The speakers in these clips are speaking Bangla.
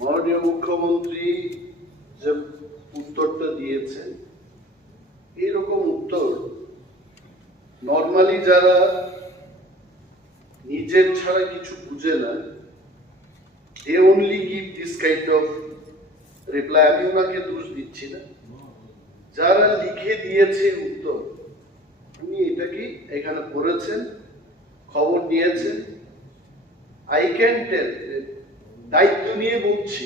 মাননীয় মুখ্যমন্ত্রী যে উত্তরটা দিয়েছেন, এরকম উত্তর নর্মালি যারা নিজের ছাড়া কিছু বুঝে না, they only give this kind of reply. আমি ওনাকে দোষ দিচ্ছি না, যারা লিখে দিয়েছে উত্তর, উনি এটা কি এখানে পড়েছেন, খবর নিয়েছেন। আই ক্যান টেল, দায়িত্ব নিয়ে বলছি,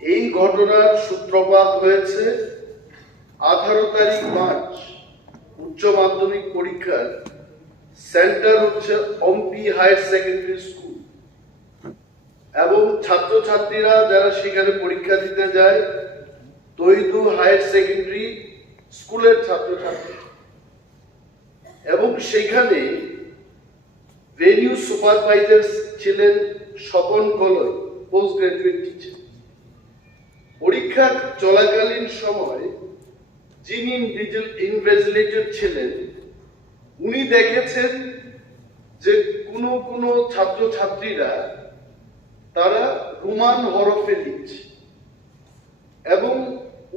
এই ঘটনার সূত্রপাত হয়েছে 18 তারিখ মার্চ। উচ্চ মাধ্যমিক পরীক্ষার সেন্টার হচ্ছে অম্পি হায়ার সেকেন্ডারি স্কুল, এবং ছাত্রছাত্রীরা যারা সেখানে পরীক্ষা দিতে যায় তৈদু হায়ার সেকেন্ডারি স্কুলের ছাত্রছাত্রী, এবং সেখানে ভেনিউ সুপারভাইজার ছিলেন স্বপন কলই, পোস্ট গ্রাজুয়েট টিচার। পরীক্ষা চলাকালীন সময় যিনি ইনভিজিলেটর ছিলেন, উনি দেখেছেন যে কোনো ছাত্রছাত্রীরা তারা রোমান হরফে লিখছে, এবং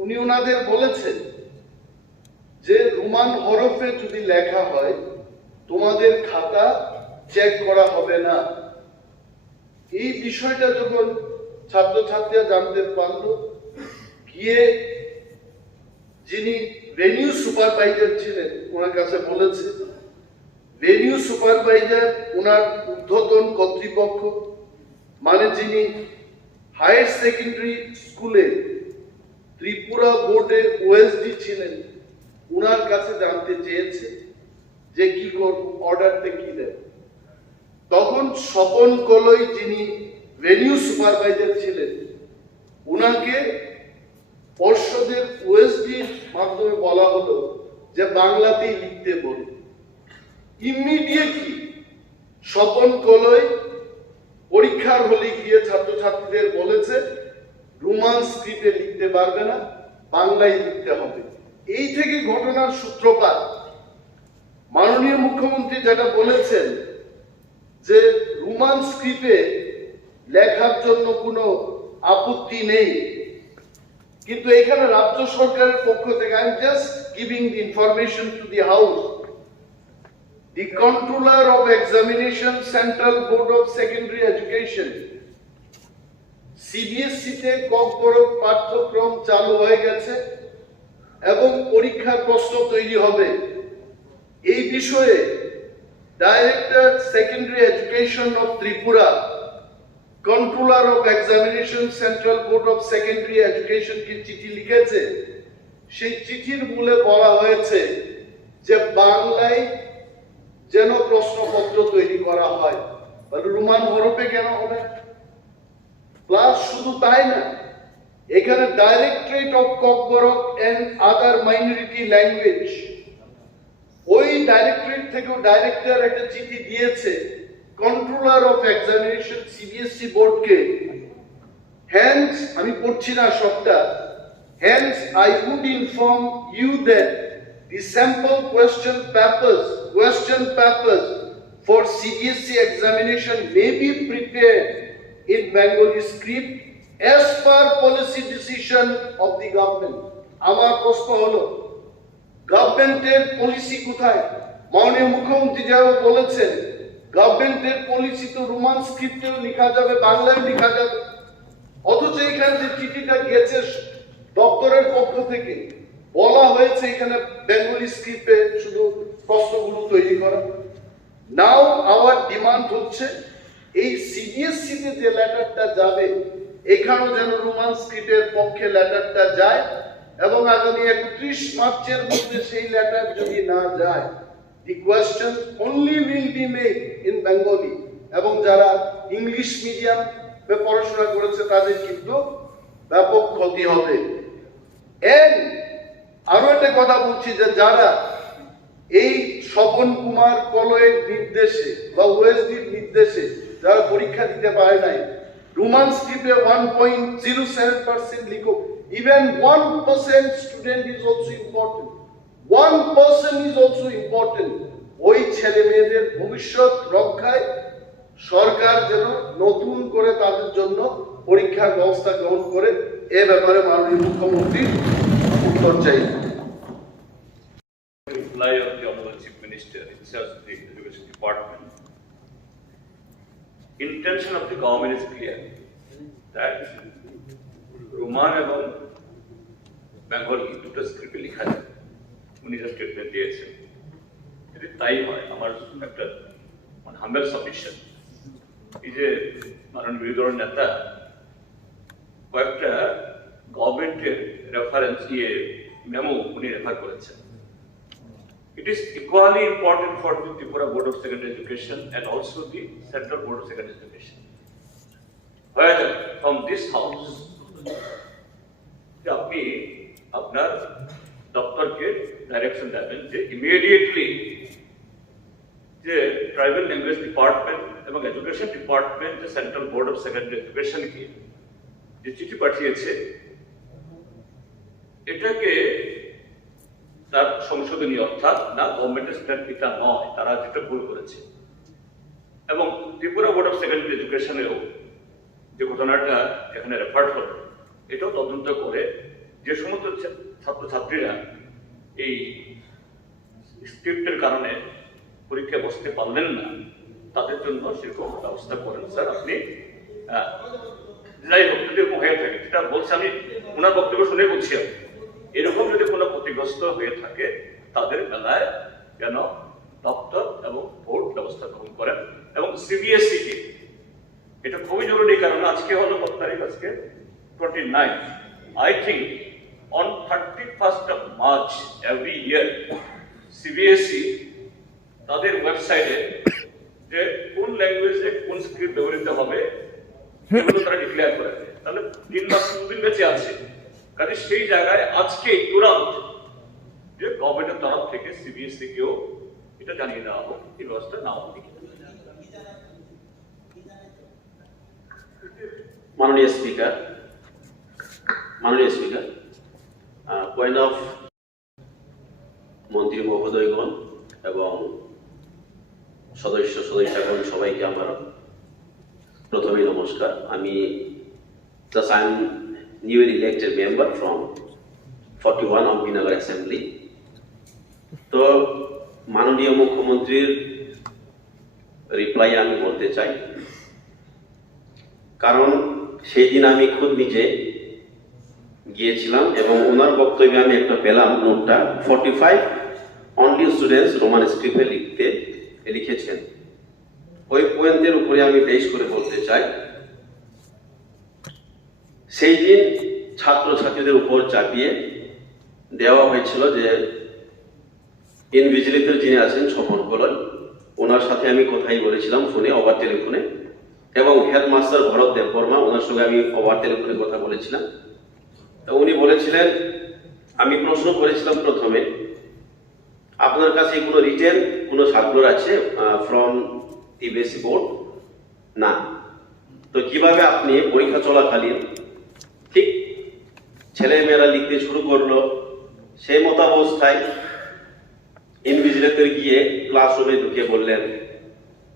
উনি ওনাদের বলেছেন যে রোমান হরফে যদি লেখা হয় তোমাদের খাতা চেক করা হবে না। এই বিষয়টা যখন ছাত্রছাত্রীরা জানতে পারলো, গিয়ে যিনি ভেনিউ সুপারভাইজার ছিলেন ওনার কাছে বলেছে। ভেনিউ সুপারভাইজার ওনার ঊর্ধ্বতন কর্তৃপক্ষ, মানে যিনি হায়ার সেকেন্ডারি স্কুলে ত্রিপুরা বোর্ডে ওএসডি ছিলেন, ওনার কাছে জানতে চেয়েছে যে কি করব, অর্ডারটা কি দেন। তখন স্বপন কলই, যিনি ভেনিউ সুপারভাইজার ছিলেন, ওনাকে পর্ষদের ওএসডির মাধ্যমে বলা হলো যে বাংলাতেই লিখতে বলুন। ইমিডিয়েটলি স্বপন কলই পরীক্ষার হলে গিয়ে ছাত্রছাত্রীদের বলেছে রোমান স্ক্রিপ্টে লিখতে পারবে না, বাংলায় লিখতে হবে। এই থেকে ঘটনার সূত্রপাত। মাননীয় মুখ্যমন্ত্রী যেটা বলেছেন যে রোমান স্ক্রিপ্টে লেখার জন্য কোনো আপত্তি নেই, কিন্তু এখানে রাজ্য সরকারের পক্ষ থেকে, I am just giving the information to the house, the controller of examination central board of secondary education, CBSE তে বরক পাঠ্যক্রম চালু হয়ে গেছে এবং পরীক্ষার প্রশ্ন তৈরি হবে। এই বিষয়ে director secondary education of Tripura, controller of examination central board of secondary education কে চিঠি লিখেছে। সেই চিঠির মূলে বলা হয়েছে যে বাংলায় যেন প্রশ্নপত্র তৈরি করা হয়, রোমান হরফে কেন হবে। প্লাস শুধু তাই না, এখানে directorate of Borok and other minority language, ওই ডাইরেক্টরেট থেকেও ডাইরেক্টর একটা চিঠি দিয়েছে কন্ট্রোলার অফ এক্সামিনেশন সিবিএসসি বোর্ডকে। হ্যান্স, আমি পড়ছি না সবটা, hence I would inform you that the sample question papers for CBSE examination may be prepared in Bengali script as per policy decision of the government. আমার প্রশ্ন হলো, গভর্নমেন্টের পলিসি কোথায়? মাননীয় মুখ্যমন্ত্রী যেভাবে বলেছেন, গভর্নমেন্টের পলিসি তো রোমান স্ক্রিপ্টেও লেখা যাবে, বাংলায় লেখা যাবে, অথচ এখানে যে চিঠিটা গেছে দপ্তরের পক্ষ থেকে বলা হয়েছে এখানে বেঙ্গলি স্ক্রিপ্টে শুধু প্রশ্নগুলো তৈরি করা। নাও আওয়ার ডিমান্ড হচ্ছে এই সিবিএসসি তে যে লেটারটা যাবে, এখানেও যেন রোমান স্ক্রিপ্টের পক্ষে লেটারটা যায়, এবং আগামী 31 মার্চের মধ্যে সেই লেটার যদি না যায়, the question only will be made in Bengali, এবং যারা ইংলিশ মিডিয়াম পড়াশোনা করেছে তাদের কিন্তু ব্যাপক ক্ষতি হবে। এন্ড আরো একটা কথা বলছি যে যারা এই স্বপন কুমার কলয়ের নির্দেশে বা ওএসডির নির্দেশে যারা পরীক্ষা দিতে পারে নাই, রোমান স্ক্রিপ্টে 1.07% লিখো, even 1% student is also important, 1% is also important. ওই ছেলে মেয়েদের ভবিষ্যৎ রক্ষায় সরকার যেন নতুন করে তাদের জন্য পরীক্ষার ব্যবস্থা গ্রহণ করে এ ব্যাপারে মাননীয় মুখ্যমন্ত্রীর উত্তর চাই। Reply of the Honorable Chief Minister in charge of the Education Department. Intention of the government is clear that Roman এবং বেঙ্গলি দুটো স্ক্রিপ্টে লেখা যায়, উনি যা স্টেটমেন্ট দিয়েছেন। যদি তাই হয়, আমার একটা হাম্বেল সাবমিশন, এই যে মাননীয় বিরোধী দলের নেতা কয়েকটা গভর্নমেন্টের রেফারেন্স মেমো উনি রেফার করেছেন। It is equally important for the Tripura Board of Secondary Education and also the Central Board of Secondary Education. Where from this house, আপনি আপনার দপ্তরকে ডাইরেকশন দেবেন যে ইমিডিয়েটলি যে ট্রাইবাল ল্যাঙ্গুয়েজ ডিপার্টমেন্ট এবং এডুকেশন ডিপার্টমেন্ট যে সেন্ট্রাল বোর্ড অফ সেকেন্ডারি এডুকেশনকে যে চিঠি পাঠিয়েছে, এটাকে তার সংশোধনী, অর্থাৎ না গভর্নমেন্টের স্ট্যান্ড এটা নয়, তারা যেটা ভুল করেছে। এবং ত্রিপুরা বোর্ড অফ সেকেন্ডারি এডুকেশনেও যে ঘটনাটা এখানে রেফার্ড হলো, এটাও তদন্ত করে যে সমস্ত ছাত্রছাত্রীরা এই স্ক্রিপ্টের কারণে পরীক্ষায় বসতে পারলেন না, তাদের জন্য সেরকম ব্যবস্থা করেন। স্যার আপনি যাই হোক, যদি হয়ে থাকে, যেটা বলছে আমি ওনার বক্তব্য শুনে বলছি, এরকম যদি কোনো ক্ষতিগ্রস্ত হয়ে থাকে তাদের বেলায় যেন দপ্তর এবং বোর্ড ব্যবস্থা গ্রহণ করেন। এবং সিবিএসই কে এটা খুবই জরুরি, কারণ আজকে হলো কত তারিখ? আজকে 29। I think on 31st of March every year CBSE তাদের ওয়েবসাইটে যে কোন ল্যাঙ্গুয়েজে কোন স্ক্রিপ্ট ব্যবহৃত হবে এগুলো তারা ডিক্লেয়ার করে দেয়। তাহলে 3 মাস 2 দিন বেঁচে আছে, কাজে সেই জায়গায় আজকে তুরন্ত যে গভর্নমেন্টের তরফ থেকে সিবিএসই কেও এটা জানিয়ে দেওয়া হোক, এই ব্যবস্থা না হবে। মাননীয় স্পিকার, পয়েন্ট অফ মন্ত্রী মহোদয়গণ এবং সদস্যগণ সবাইকে আমার প্রথমেই নমস্কার। আমি I am newly elected member from 41 of Bidhan Assembly. তো মাননীয় মুখ্যমন্ত্রীর রিপ্লাই আমি বলতে চাই, কারণ সেই দিন আমি খুদ নিজে গিয়েছিলাম এবং ওনার বক্তব্যে আমি একটা পেলাম নোটটা 45 অনলি স্টুডেন্টস রোমান স্ক্রিপ্টে লিখেছেন। ওই পয়েন্টের উপরে আমি বেশ করে বলতে চাই, সেই দিন ছাত্রছাত্রীদের উপর চাপিয়ে দেওয়া হয়েছিল যে ইনভিজিলেটর যিনি আছেন স্বপন কলল, ওনার সাথে আমি কথাই বলেছিলাম ফোনে, ওভার টেলিফোনে, এবং হেডমাস্টার ভরত দেববর্মা, ওনার সঙ্গে আমি ওভার টেলিফোনে কথা বলেছিলাম। তো উনি বলেছিলেন, আমি প্রশ্ন করেছিলাম প্রথমে, আপনার কাছে কোনো রিটেন কোনো সার্কুলার আছে ফ্রম টিবিএসই বোর্ড? না। তো কিভাবে আপনি পরীক্ষা চলাকালীন ঠিক ছেলেমেয়েরা লিখতে শুরু করলো, সেই মতো অবস্থায় ইনভিজিলেটর গিয়ে ক্লাসরুমে ঢুকে বললেন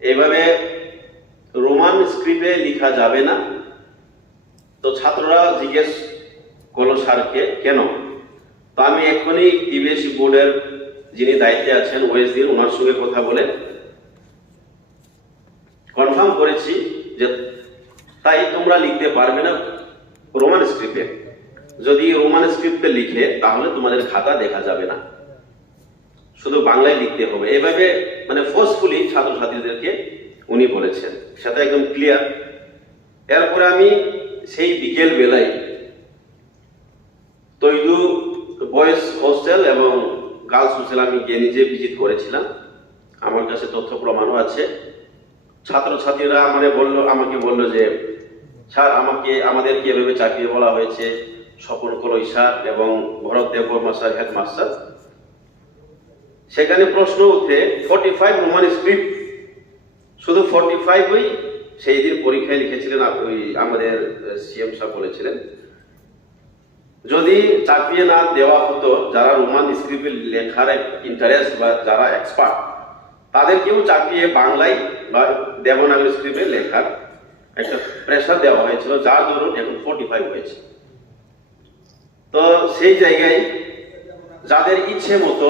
এভাবে রোমান স্ক্রিপ্টে লেখা যাবে না। তো ছাত্ররা জিজ্ঞেস করলো স্যারকে কেন? তো আমি এক্ষুনি টিবিএসই বোর্ডের যিনি দায়িত্বে আছেন ওয়েস দিন, ওনার সঙ্গে কথা বলে কনফার্ম করেছি যে তাই তোমরা লিখতে পারবে না রোমান স্ক্রিপ্টে। যদি রোমান স্ক্রিপ্টে লিখে তাহলে তোমাদের খাতা দেখা যাবে না, শুধু বাংলায় লিখতে হবে। এভাবে মানে ফোর্সফুলি ছাত্রছাত্রীদেরকে উনি বলেছেন, সেটা একদম ক্লিয়ার। এরপরে আমি সেই বিকেল বেলায় তৈদু বয়েজ হোস্টেল এবং গার্লস হোস্টেল আমি গিয়ে নিজে ভিজিট করেছিলাম, আমার কাছে তথ্য প্রমাণও আছে। ছাত্রছাত্রীরা আমাকে বললো যে স্যার আমাদেরকে এভাবে চাকরি বলা হয়েছে, স্বপন কলল স্যার এবং ভরত দেববর্মা স্যার হেডমাস্টার। সেখানে প্রশ্ন উঠে 45 রোমান স্ক্রিপ্ট, শুধু 45ই সেই দিন পরীক্ষায় লিখেছিলেন। আমাদের সিএম সাহেব বলেছিলেন যদি চাপিয়ে না দেওয়া হতো, যারা রোমান স্ক্রিপ্টে লেখার ইন্টারেস্ট বা যারা এক্সপার্ট, তাদেরকেও চাপিয়ে বাংলায় বা দেবনাগরী স্ক্রিপ্টে লেখার একটা প্রেশার দেওয়া হয়েছিল, যার দরুন এখন 45 হয়েছে। তো সেই জায়গায় যাদের ইচ্ছে মতো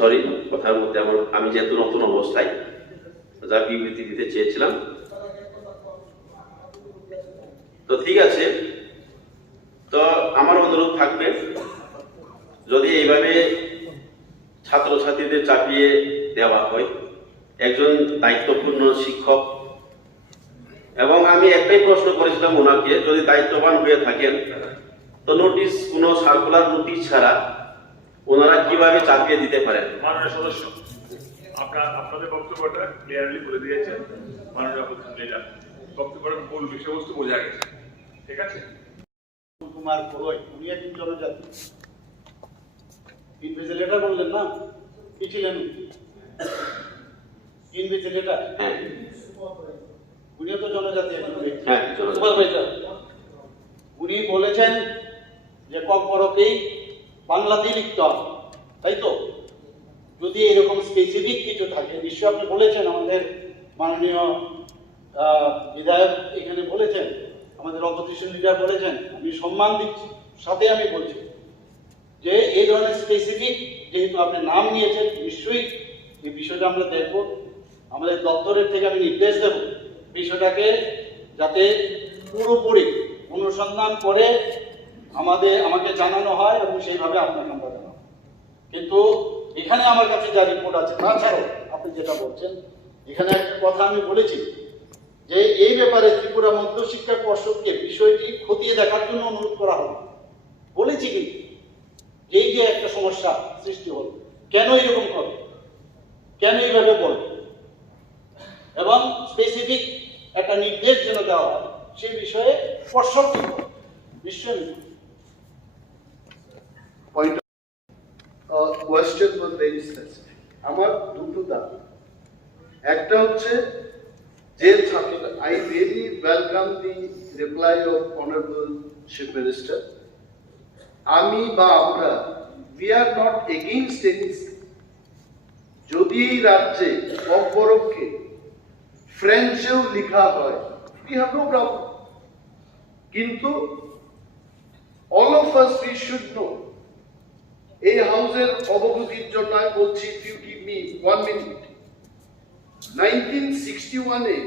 সরি কথার মধ্যে আমি যেহেতু নতুন অবস্থায় যা বিবৃতি দিতে চেয়েছিলাম, তো ঠিক আছে। তো আমার অনুরোধ থাকবে, যদি এইভাবে ছাত্রছাত্রীদের চাপিয়ে দেওয়া হয়, একজন দায়িত্বপূর্ণ শিক্ষক, এবং আমি একটাই প্রশ্ন করেছিলাম ওনাকে, যদি দায়িত্ববান হয়ে থাকেন তো নোটিশ, কোনো সার্কুলার নোটিশ ছাড়া ওনারা কিভাবে চাপিয়ে দিতে পারেন? মাননীয় সদস্য, আপনাদের বক্তব্যটা ক্লিয়ারলি বলে দিয়েছেন। মাননীয় বক্তব্যের মূল বিষয়বস্তু বোঝা গেছে, ঠিক আছে। কুমার বড়ই, উনি একজন জনজাতি। ইনভিজিলেটর বললেন না, কি ছিলেন ইনভিজিলেটর? হ্যাঁ, উনিও তো জনজাতি একজন ব্যক্তি। হ্যাঁ, উনি বলেছেন যে ককবরকেই বাংলাতেই লিখতে হবে, তাই তো? যদি এরকম স্পেসিফিক কিছু থাকে, নিশ্চয়ই আপনি বলেছেন, আমাদের মাননীয় বিধায়ক এখানে বলেছেন, আমাদের অপোজিশন লিডার বলেছেন, আমি সম্মান দিচ্ছি, সাথে আমি বলছি যে এই ধরনের স্পেসিফিক, যেহেতু আপনি নাম নিয়েছেন, নিশ্চয়ই এই বিষয়টা আমরা দেখব। আমাদের দপ্তরের থেকে আমি নির্দেশ দেব বিষয়টাকে যাতে পুরোপুরি অনুসন্ধান করে আমাকে জানানো হয়, এবং সেইভাবে আপনাকে আমরা জানাবো। কিন্তু এখানে আমার কাছে যা রিপোর্ট আছে, তাছাড়াও আপনি যেটা বলছেন, এখানে একটা কথা আমি বলেছি যে এই ব্যাপারে ত্রিপুরা মধ্যশিক্ষা পর্ষদকে বিষয়টি খতিয়ে দেখার জন্য অনুরোধ করা হবে। বলেছি কিন্তু এই যে একটা সমস্যা সৃষ্টি হল, কেন এরকম করে, কেন এইভাবে বলে, এবং স্পেসিফিক একটা নির্দেশ যেন দেওয়া হয় সেই বিষয়ে পর্ষদ নিশ্চয়ই। Question was very specific. আমার দুটো দাবি, একটা হচ্ছে যে ছাত্র, I really welcome the reply of honourable chief minister. আমি বা আমরা, we are not against any. যদি এই রাজ্যে ককবরককে ফ্রেঞ্চেও লেখা হয়, উই হ্যাভ নো প্রবলেম। কিন্তু all of us we should know, এই হাউসের অবগতির জন্য আমি বলছি, if you give me 1 minute, 1961-এ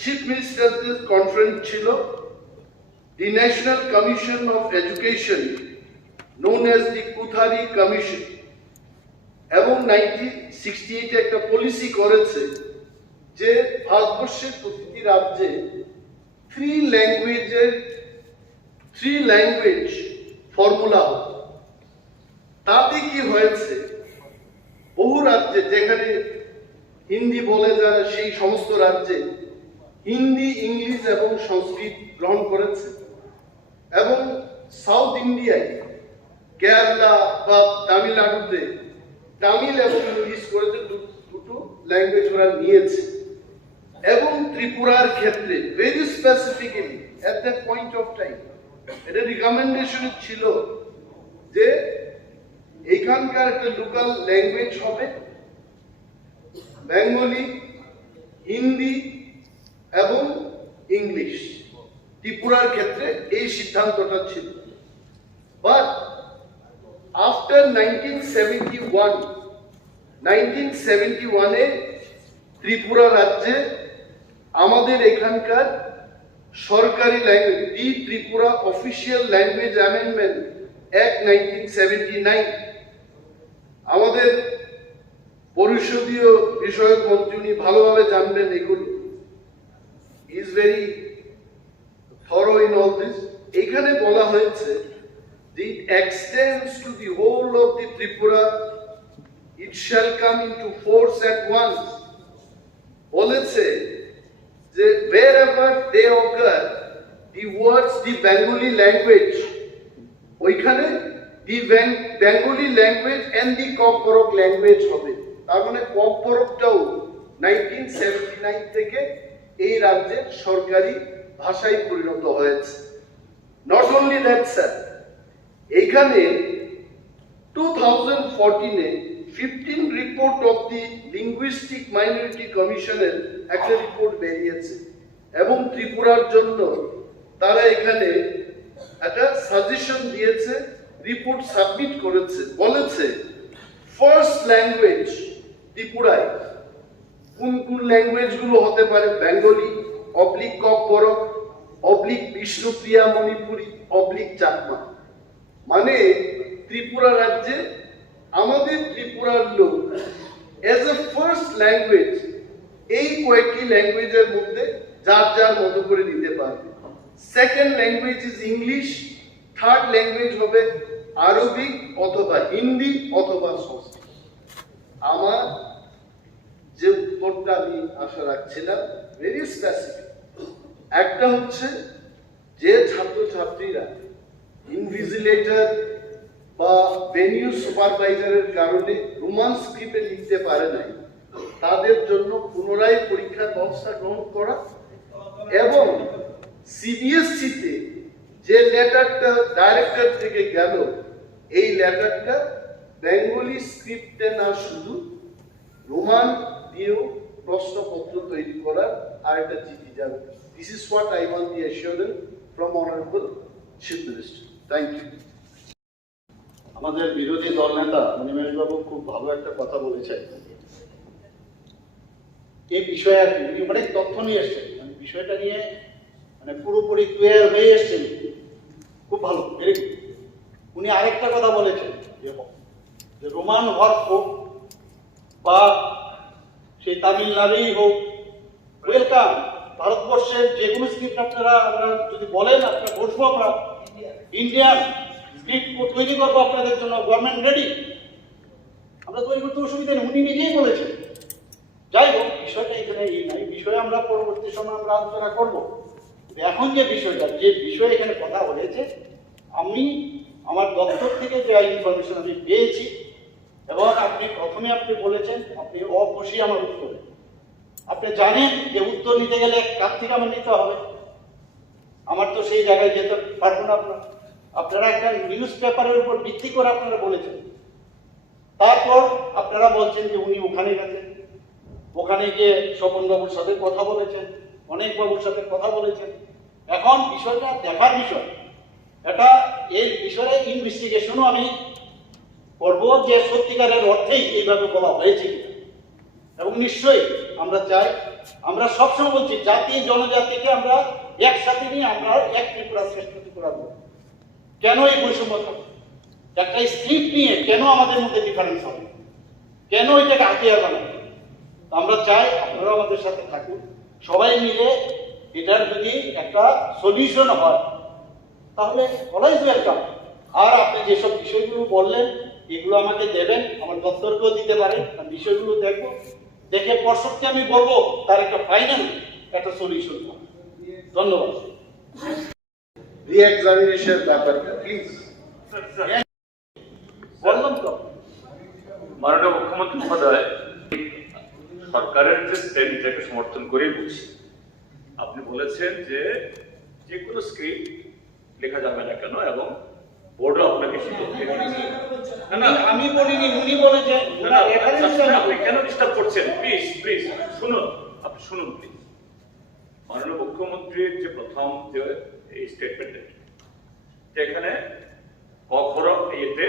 চিফ মিনিস্টারদের কনফারেন্স ছিল, the national commission of education, known as the Kothari commission, এবং 1968-এ একটা পলিসি করেছে যে ভারতবর্ষের প্রতিটি রাজ্যে 3 ল্যাঙ্গুয়েজ ফর্মুলা হবে। তাতে কি হয়েছে, বহু রাজ্যে যেখানে হিন্দি বলে যারা, সেই সমস্ত রাজ্যে হিন্দি, ইংলিশ এবং সংস্কৃত গ্রহণ করেছে, এবং সাউথ ইন্ডিয়ায়, কেরালা বা তামিলনাড়ুতে তামিল এবং ইংলিশ করেছে, দুটো ল্যাঙ্গুয়েজ ওরা নিয়েছে। এবং ত্রিপুরার ক্ষেত্রে very specifically at that point of time এটা রিকমেন্ডেশন ছিল যে এখানকার একটা লোকাল ল্যাঙ্গুয়েজ হবে বেঙ্গলি, হিন্দি এবং ইংলিশ। ত্রিপুরার ক্ষেত্রে এই সিদ্ধান্তটা ছিল। বাট আফটার 1971-এ ত্রিপুরা রাজ্যে আমাদের এখানকার সরকারি language, the Tripura official language amendment act 1979, আমাদের পরিষদীয় বিষয়ক মন্ত্রী, উনি ভালোভাবে জানবেন এগুলো, is very thorough in all this. এখানে বলা হয়েছে যে it extends to the whole of the Tripura, it shall come into force at once. বলেছে যে wherever they occur, the words the Bengali language, ওইখানে the Bengali language and the Kokborok language হবে। তার মানে ককবরকটাও 1979 থেকে এই রাজ্যের সরকারি ভাষায় পরিণত হয়েছে। নট অনলি দ্যাট স্যার, এইখানে 2014-এ 15 report of the linguistic minority কমিশনের একটা রিপোর্ট বেরিয়েছে এবং ত্রিপুরার জন্য তারা এখানে একটা সাজেশন দিয়েছে, রিপোর্ট সাবমিট করেছে, বলেছে ফার্স্ট ল্যাঙ্গুয়েজ ত্রিপুরায় কোন কোন ল্যাঙ্গুয়েজগুলো হতে পারে, বেঙ্গলি অবলিক কক বরক অবলিক বিষ্ণুপ্রিয়া মণিপুরি অবলিক চাকমা। মানে ত্রিপুরা রাজ্যে আমাদের ত্রিপুরার লোক এজ এ ফার্স্ট ল্যাঙ্গুয়েজ এই কয়েকটি ল্যাঙ্গুয়েজের মধ্যে যার যার মতো করে নিতে পারবে। Second language is English, third language হবে আরবিক অথবা হিন্দি অথবা সংস্কৃত। আমার যে উত্তরটা আমি আশা রাখছিলাম ভেরি স্পেসিফিক, একটা হচ্ছে যে ছাত্রছাত্রীরা ইনভিজিলেটর বা ভেনিউ সুপারভাইজারের কারণে রোমান স্ক্রিপ্টে লিখতে পারে নাই, তাদের জন্য পুনরায় পরীক্ষার ব্যবস্থা গ্রহণ করা এবং সিবিএসসিতে যে লেটারটা ডাইরেক্টর থেকে গেল এই লেটারটা বেঙ্গলি স্ক্রিপ্টে না শুধু রোমান দিয়েও প্রশ্নপত্র তৈরি করার আর একটা চিঠি যাবে। This is what I want the assurance from honourable chief minister. Thank you. আমাদের বিরোধী দল নেতা মণিমেশ বাবু খুব ভালো একটা কথা বলেছেন এই বিষয়ে, আর কি উনি অনেক তথ্য নিয়ে এসছেন, মানে বিষয়টা নিয়ে মানে পুরোপুরি ক্লিয়ার হয়ে এসছেন, খুব ভালো, ভেরি গুড। উনি আরেকটা কথা বলেছেন যে রোমান ওয়ার্ক হোক বা সেই তামিলনাড়ুই হোক, ওয়েলকাম। ভারতবর্ষের যে কোনো স্ক্রিপ্ট আপনারা যদি বলেন আপনারা বসবো, আমরা ইন্ডিয়ান স্ক্রিপ্ট তৈরি করবো আপনাদের জন্য, গভর্নমেন্ট রেডি, আমরা তৈরি করতে অসুবিধা নেই, উনি নিজেই বলেছেন। যাই হোক, বিষয়টা এখানে এই নাই, বিষয়ে আমরা পরবর্তী সময় আমরা আলোচনা করবো। এখন যে বিষয়টা, যে বিষয়ে এখানে কথা হয়েছে, আমি আমার দপ্তর থেকে যে ইনফরমেশন আমি পেয়েছি এবং প্রথমে আপনি বলেছেন আপনি অখুশি আমার উত্তরে। আপনি জানেন যে উত্তর নিতে গেলে কার থেকে আমার নিতে হবে, আমার তো সেই জায়গায় যেতে পারবো না। আপনারা একটা নিউজ পেপারের উপর ভিত্তি করে আপনারা বলেছেন, তারপর আপনারা বলছেন যে উনি ওখানে গেছেন, ওখানে গিয়ে স্বপন বাবুর সাথে কথা বলেছেন, অনেক বাবুর সাথে কথা বলেছেন। এখন বিষয়টা দেখার বিষয়, এটা এই বিষয়ে ইনভেস্টিগেশনও আমি করবো যে সত্যিকারের অর্থেই এইভাবে বলা হয়েছে কিনা। এবং নিশ্চয়ই আমরা চাই, আমরা সবসময় বলছি জাতি জনজাতিকে আমরা একসাথে নিয়ে আমরা এক ত্রিপুরা শ্রেষ্ঠ ত্রিপুরা বলবো। কেন এই বৈষম্য থাকবে? একটা স্ক্রিপ্ট নিয়ে কেন আমাদের মধ্যে ডিফারেন্স হবে? কেন এটাকে হাতিয়ার বানাবে? আমরা চাই আপনারাও আমাদের সাথে থাকুন, সবাই মিলে এটার যদি একটা সলিউশন হয় তাহলে অলওয়েজ ওয়েলকাম। আর আপনি যেসব বিষয়গুলো বললেন এগুলো আমাকে দেবেন, আমার দপ্তরকেও দিতে পারেন, বিষয়গুলো দেখবো, দেখে পরশকে আমি বলবো তার একটা ফাইনাল একটা সলিউশন। ধন্যবাদ। রি-এক্সামিনেশন ব্যাপারটা প্লিজ বললাম তো, মাননীয় মুখ্যমন্ত্রী মহোদয়, সরকারের যে স্ট্যান্ড এটাকে সমর্থন করেই বলছি। আপনি বলেছেন যে যে কোনো স্ক্রিপ্ট লেখা যাবে না কেন, এবং বোর্ডও আপনাকে আমি বলিনি, উনি বলেছেন। আপনি কেন ডিস্টার্ব করছেন? প্লিজ প্লিজ শুনুন, আপনি শুনুন প্লিজ। মাননীয় মুখ্যমন্ত্রীর যে প্রথম যে এই স্টেটমেন্ট, এখানে অক্ষরক এতে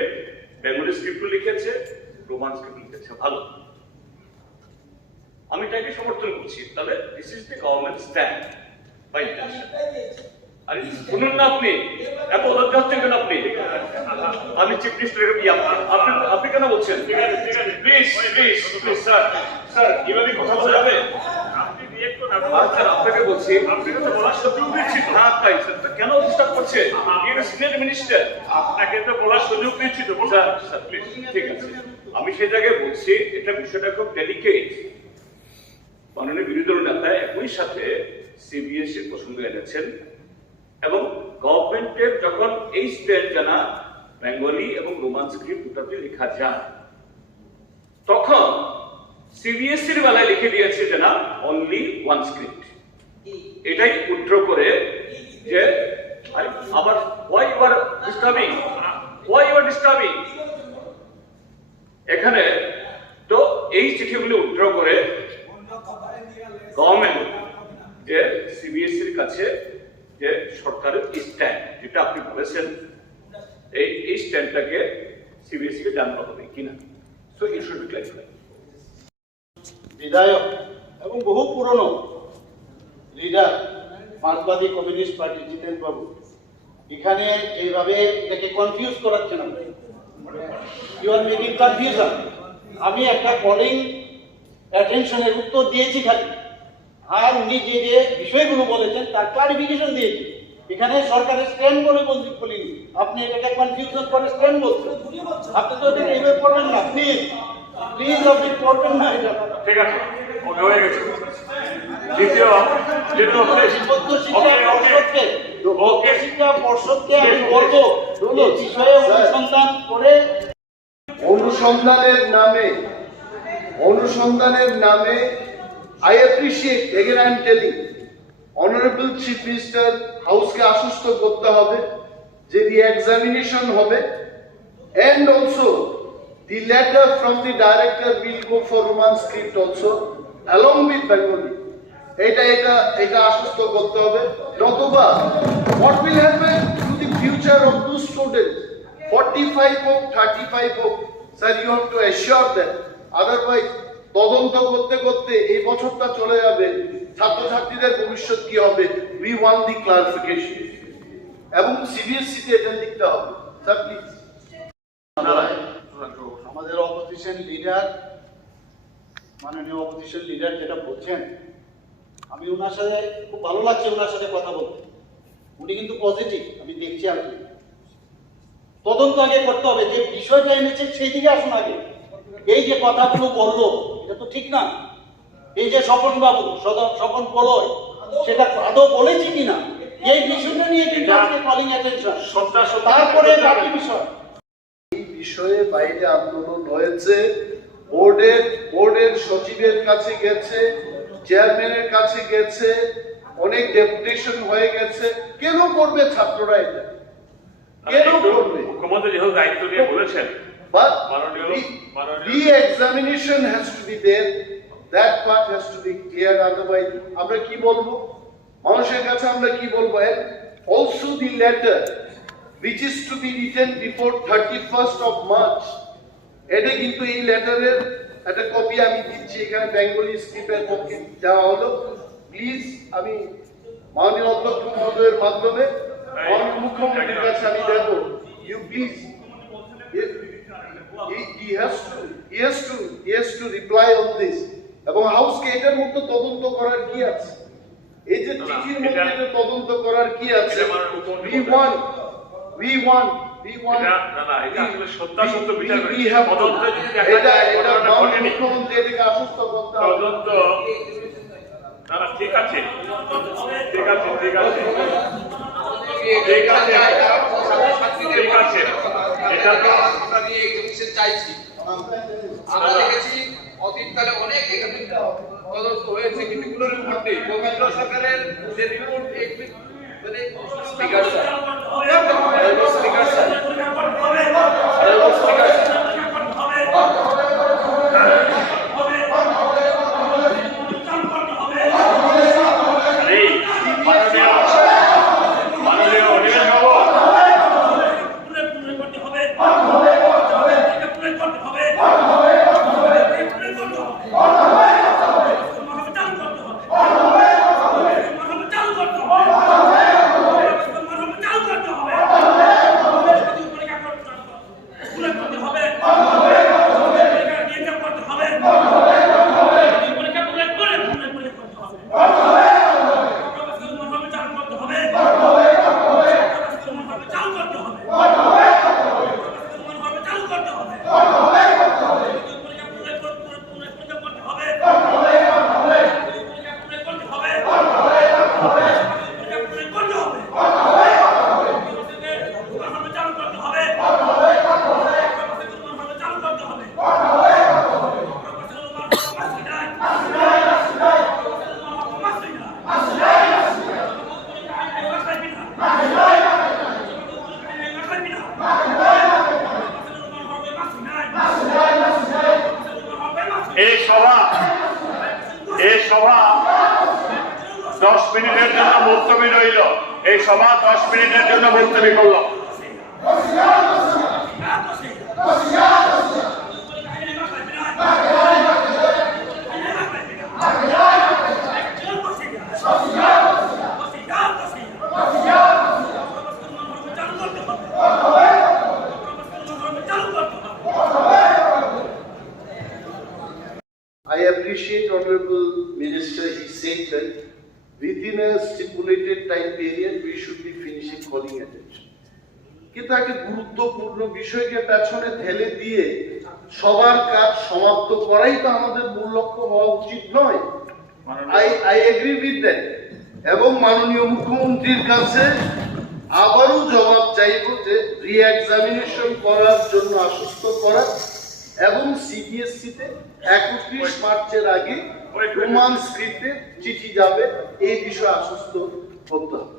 বেঙ্গলি স্ক্রিপ্ট লিখেছে, রোমান স্ক্রিপ্ট লিখেছে, ভালো, আমি এটাকে সমর্থন করছি। তাহলে this is the government stand by intention. আরে শুনুন না, আপনি এত অধৈর্য হচ্ছেন কেন? আমি চিফ মিনিস্টার, আপনি কেন বলছেন? Please please please sir, sir কিভাবে কথা বলা যাবে? স্যার আপনাকে বলছি, আপনাকে তো বলার সুযোগ দিচ্ছি না, তাই স্যার কেন ডিস্টার্ব করছেন? সিনিয়র মিনিস্টার, আপনাকে তো বলার সুযোগ দিচ্ছি তো স্যার। স্যার প্লিজ, ঠিক আছে, আমি সেই জায়গায় বলছি এটা বিষয়টা খুব ডেলিকেট। মাননীয় বিরোধী দল নেতা একই সাথে সিবিএসসির প্রসঙ্গ এনেছেন, এবং গভর্নমেন্টের যখন এই স্ট্যান্ড জানা বেঙ্গলি এবং রোমান স্ক্রিপ্ট দুটাতে লেখা যায়, তখন সিবিএসসির বেলায় লিখে দিয়েছে যে না অনলি ওয়ান স্ক্রিপ্ট। এটাই উদ্র করে যে আবার why you are disturbing? সংশ্লিষ্ট আমি। এখানে তো এই চিঠিগুলি উদ্ধার করে গভর্নমেন্ট যে সিবিএসসির কাছে যে সরকারের স্ট্যান্ড যেটা আপনি বলেছেন এই স্ট্যান্ডটাকে সিবিএসসি কে জানানো হবে কিনা, so it should be clarified. বিধায়ক এবং বহু পুরনো লিডার মার্কসবাদী কমিউনিস্ট পার্টি জিতেন বাবু এখানে যেভাবে এটাকে কনফিউজ করাচ্ছেন আপনি, ইউ আর মেকিং কনফিউশন। আমি একটা কলিং অ্যাটেনশনের উত্তর দিয়েছি খালি, আর উনি যে যে বিষয়গুলো বলেছেন তার ক্লারিফিকেশন দিয়েছি। এখানে সরকারের স্ট্যান্ড বলে বলিনি, আপনি এটাকে কনফিউশন করে স্ট্যান্ড বলছেন। আপনি তো এটা এইভাবে করবেন না, প্লিজ প্লিজ আপনি করবেন না এটা। ঠিক আছে, ওকে হয়ে গেছে। দ্বিতীয় শিক্ষা পর্ষদকে আমি বলবো এই বিষয়ে অনুসন্ধান করে অনুসন্ধানের নামে I appreciate, again I am telling, Honorable Chief Minister হাউসকে আশ্বস্ত করতে হবে যে re-examination হবে, and also the letter from the director will go for Roman script also along with Bengali. এটা আশ্বস্ত করতে হবে, নতুবা what will happen to the future of those students 45 হোক 35 হোক, sir, you have to assure them, otherwise তদন্ত করতে করতে এই বছরটা চলে যাবে, ছাত্রছাত্রীদের ভবিষ্যৎ কি হবে? We want the clarification এবং সিবিএসসি তে এটা লিখতে হবে, স্যার প্লিজ। আমাদের অপোজিশন লিডার, মাননীয় অপোজিশন লিডার যেটা বলছেন, আমি ওনার সাথে খুব ভালো লাগছে ওনার সাথে কথা বলতে। উনি কিন্তু পজিটিভ, আমি দেখছি আর কি। তদন্ত আগে করতে হবে, যে বিষয়টা এনেছে সেই দিকে আসুন আগে। এই যে কথাগুলো বললো এটা তো ঠিক না। এই যে স্বপন বাবু, স্বপন বলয়, সেটা আদৌ বলেছি কিনা এই বিষয়টা নিয়ে কিন্তু আজকে কলিং অ্যাটেনশন। তারপরে বাকি বিষয়, এই বিষয়ে বাইরে আন্দোলন হয়েছে, বোর্ডের সচিবের কাছে গেছে, চেয়ারম্যানের কাছে গেছে, অনেক ডেপুটেশন হয়ে গেছে। কেন করবে ছাত্ররা এটা? কেন করবে? মুখ্যমন্ত্রী যেহেতু দায়িত্ব নিয়ে বলেছেন, but re-examination has to be there, that part has to be clear, otherwise আমরা কি বলবো মানুষের কাছে? আমরা কি বলবো? And also the letter which is to be written before 31st of March, এটা কিন্তু এই লেটারের একটা কপি আমি দিচ্ছি, এখানে বেঙ্গলি স্ক্রিপ্টের কপি দেওয়া হলো। প্লিজ আমি মাননীয় অধ্যক্ষ মহোদয়ের মাধ্যমে মাননীয় মুখ্যমন্ত্রীর কাছে আমি দেব, you please he has to reply on this, এবং হাউসকে এটার মধ্যে তদন্ত করার কি আছে? এই যে চিঠির মধ্যে এটা তদন্ত করার কি আছে? we want এটা আসলে সত্যাসত্য বিচার করে we have তদন্ত যদি দেখা যায় ঘটনাটা ঘটেনি, মুখ্যমন্ত্রী এটাকে আশ্বস্ত করতে হবে। তদন্ত ঠিক আছে, ঠিক আছে, ঠিক আছে, ঠিক আছে, ঠিক আছে, এটা তো আমরা নিয়ে এক্সিবিশন চাইছি। আমরা দেখেছি অতীতকালে অনেক তদন্ত হয়েছে, কিন্তু কোনো রিপোর্ট নেই। কেন্দ্র সরকারের যে রিপোর্ট মানে speaker sir, speaker sir, speaker এই সভা 10 মিনিটের জন্য মুলতবি রইল। এই সভা 10 মিনিটের জন্য মুলতবি করল। I appreciate Honorable Minister. He said that within a stipulated time period we should be finishing calling attention. কিন্তু একটা গুরুত্বপূর্ণ বিষয়কে পেছনে ঠেলে দিয়ে সবার কাজ সমাপ্ত করাই তো আমাদের মূল লক্ষ্য হওয়া উচিত নয়। I agree with that. এবং মাননীয় মুখ্যমন্ত্রীর কাছে আবারও জবাব চাইব যে রি-এক্সামিনেশন করার জন্য আশ্বস্ত করা এবং সিবিএসসিতে 31 মার্চের আগে প্রমাণ স্ক্রিপ্টে চিঠি যাবে এই বিষয়ে আশ্বস্ত করতে হবে।